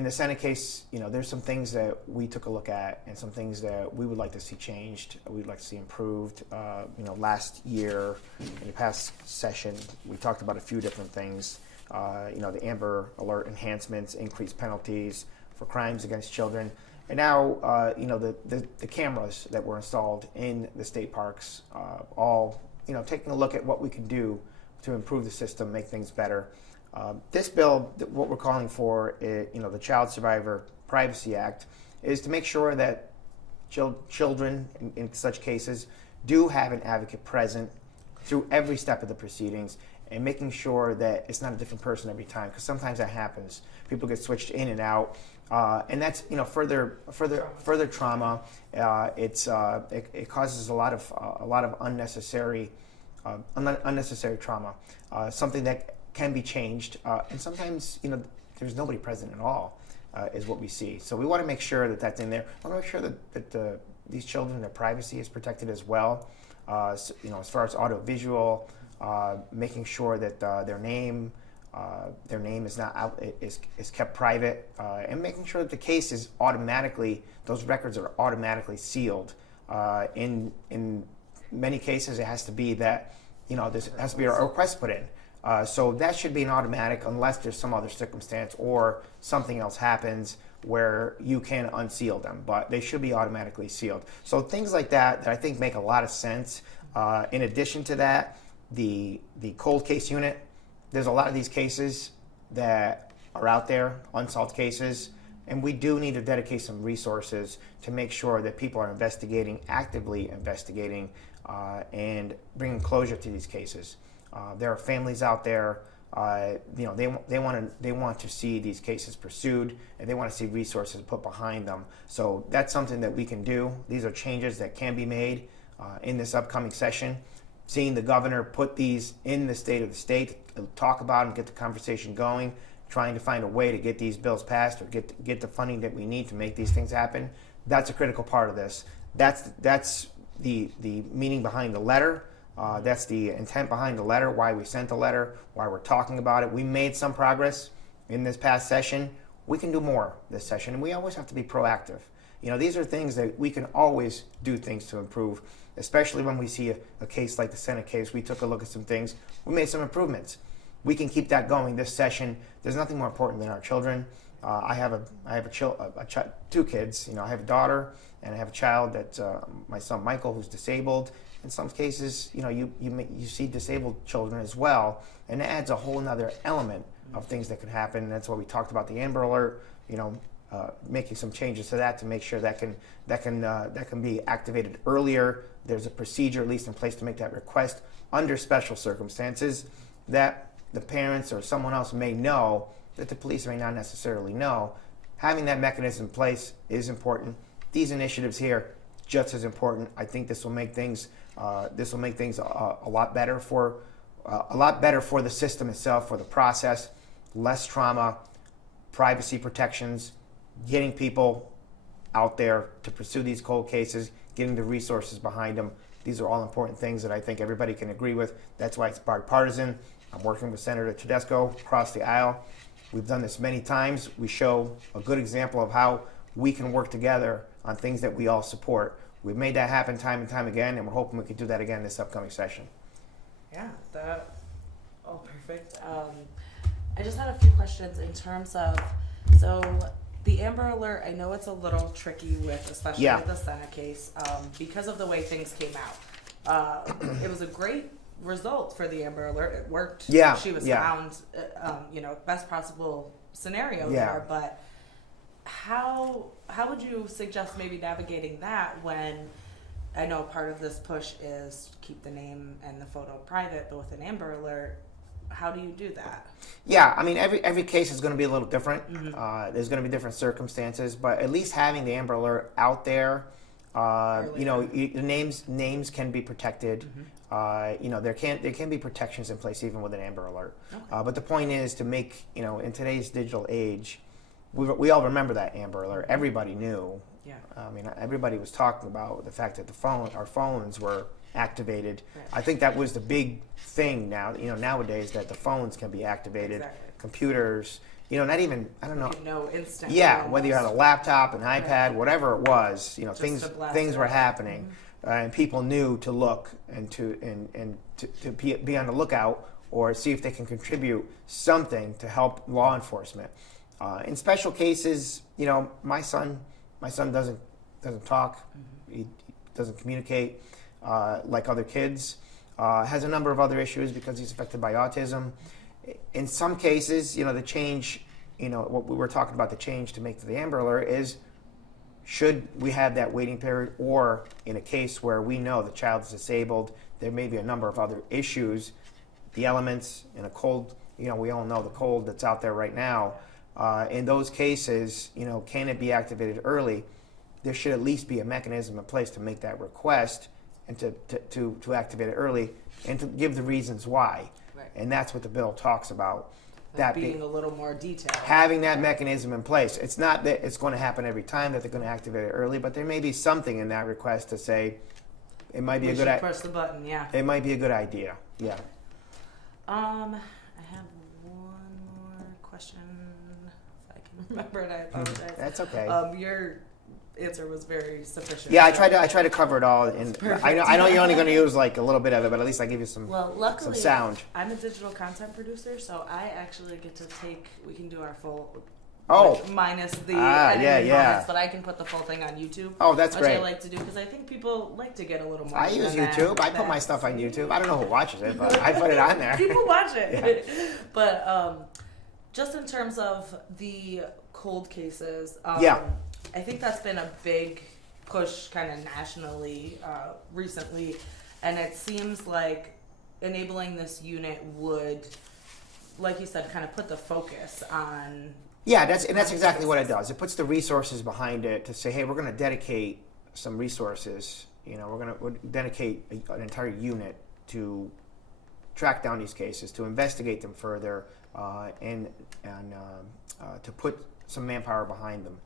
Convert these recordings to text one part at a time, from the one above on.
in the Senate case, there's some things that we took a look at and some things that we would like to see changed, we'd like to see improved. Last year, in the past session, we talked about a few different things. The Amber Alert enhancements, increased penalties for crimes against children. And now, the cameras that were installed in the state parks, all, taking a look at what we can do to improve the system, make things better. This bill, what we're calling for, the Child Survivor Privacy Act, is to make sure that children in such cases do have an advocate present through every step of the proceedings, and making sure that it's not a different person every time, because sometimes that happens. People get switched in and out, and that's further trauma. It causes a lot of unnecessary trauma. Something that can be changed, and sometimes there's nobody present at all, is what we see. So we want to make sure that that's in there. I want to make sure that these children, their privacy is protected as well. As far as audiovisual, making sure that their name is not out, is kept private, and making sure that the case is those records are automatically sealed. In many cases, it has to be that there has to be a request put in. So that should be an automatic unless there's some other circumstance or something else happens where you can unseal them, but they should be automatically sealed. So things like that I think make a lot of sense. In addition to that, the cold case unit, there's a lot of these cases that are out there, unsolved cases, and we do need to dedicate some resources to make sure that people are actively investigating, and bringing closure to these cases. There are families out there, they want to see these cases pursued, and they want to see resources put behind them. So that's something that we can do. These are changes that can be made in this upcoming session. Seeing the governor put these in the state of the state, talk about them, get the conversation going, trying to find a way to get these bills passed or get the funding that we need to make these things happen. That's a critical part of this. That's the meaning behind the letter. That's the intent behind the letter, why we sent the letter, why we're talking about it. We made some progress in this past session. We can do more this session, and we always have to be proactive. These are things that we can always do things to improve, especially when we see a case like the Senate case. We took a look at some things. We made some improvements. We can keep that going this session. There's nothing more important than our children. I have two kids. I have a daughter, and I have a child that's my son Michael, who's disabled. In some cases, you see disabled children as well, and it adds a whole other element of things that could happen. And that's why we talked about the Amber Alert. Making some changes to that to make sure that can be activated earlier. There's a procedure at least in place to make that request under special circumstances that the parents or someone else may know that the police may not necessarily know. Having that mechanism in place is important. These initiatives here, just as important. I think this will make things a lot better for the system itself, for the process. Less trauma, privacy protections, getting people out there to pursue these cold cases, getting the resources behind them. These are all important things that I think everybody can agree with. That's why it's bipartisan. I'm working with Senator Tedisco across the aisle. We've done this many times. We show a good example of how we can work together on things that we all support. We've made that happen time and time again, and we're hoping we can do that again this upcoming session. Yeah, all perfect. I just had a few questions in terms of, so the Amber Alert, I know it's a little tricky especially with the Senate case, because of the way things came out. It was a great result for the Amber Alert. It worked. Yeah. She was found, best possible scenario there, but how would you suggest maybe navigating that when I know part of this push is keep the name and the photo private, but with an Amber Alert, how do you do that? Yeah, I mean, every case is going to be a little different. Mm-hmm. There's going to be different circumstances, but at least having the Amber Alert out there, names can be protected. Mm-hmm. There can be protections in place even with an Amber Alert. Okay. But the point is to make, in today's digital age, we all remember that Amber Alert. Everybody knew. Yeah. I mean, everybody was talking about the fact that our phones were activated. Right. I think that was the big thing now. Nowadays that the phones can be activated, exactly. Computers, not even, I don't know. No instant. Yeah, whether you had a laptop, an iPad, whatever it was, Just things to blast things it were out. happening, and people knew to look and to be on the lookout or see if they can contribute something to help law enforcement. In special cases, my son doesn't talk, he doesn't communicate like other kids. Has a number of other issues because he's affected by autism. In some cases, the change, what we were talking about, the change to make to the Amber Alert is, should we have that waiting period, or in a case where we know the child is disabled, there may be a number of other issues, the elements in a cold, we all know the cold that's out there right now. In those cases, can it be activated early? There should at least be a mechanism in place to make that request and to activate it early and to give the reasons why. Right. And that's what the bill talks about. That being a little more detailed. Having that mechanism in place. It's not that it's going to happen every time that they're going to activate it early, but there may be something in that request to say it might be We a good should press the button, yeah. It might be a good idea. Yeah. I have one more question. If I can remember it, I apologize. That's okay. Your answer was very sufficient. Yeah, I tried to cover it all, and Perfect. I know you're only going to use like a little bit of it, but at least I give you some Well, luckily, sound. I'm a digital content producer, so I actually get to we can do our full, Oh. minus the Yeah, editing yeah. moments, but I can put the full thing on YouTube. Oh, that's which great. I like to do because I think people like to get a little more. I use than YouTube. that. I put my stuff on YouTube. I don't know who watches it, but I put it on there. People watch it. Yeah. But just in terms of the cold cases, Yeah. I think that's been a big push kind of nationally recently, and it seems like enabling this unit would, like you said, kind of put the focus on. Yeah, that's exactly what it does. It puts the resources behind it to say, hey, we're going to dedicate some resources. We're dedicate an entire unit to track down these cases, to investigate them further, and to put some manpower behind them.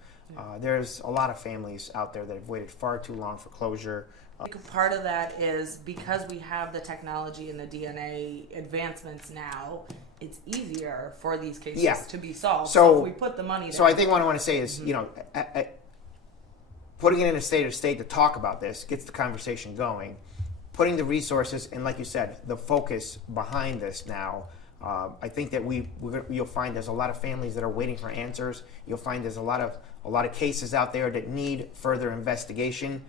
There's a lot of families out there that have waited far too long for closure. I think part of that is because we have the technology and the DNA advancements now, it's easier for these cases to be solved. So if we put the money there. So I think what I want to say is, putting it in a state to talk about this gets the conversation going. Putting the resources and, like you said, the focus behind this now. I think that you'll find there's a lot of families that are waiting for answers. You'll find there's a lot of cases out there that need further investigation.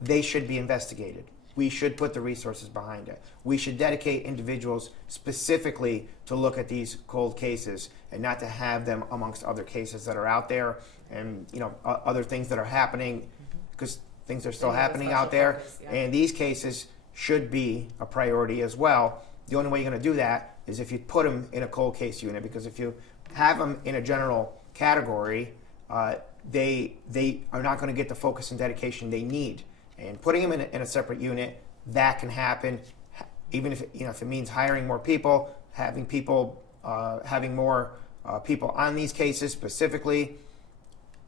They should be investigated. We should put the resources behind it. We should dedicate individuals specifically to look at these cold cases and not to have them amongst other cases that are out there and other things that are happening, because things are still happening out there. Focus, yeah. And these cases should be a priority as well. The only way you're going to do that is if you put them in a cold case unit, because if you have them in a general category, they are not going to get the focus and dedication they need. And putting them in a separate unit, that can happen, even if it means hiring more people, having more people on these cases specifically.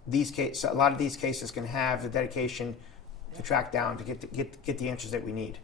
A lot of these cases can have the dedication to track down to get the answers that we need.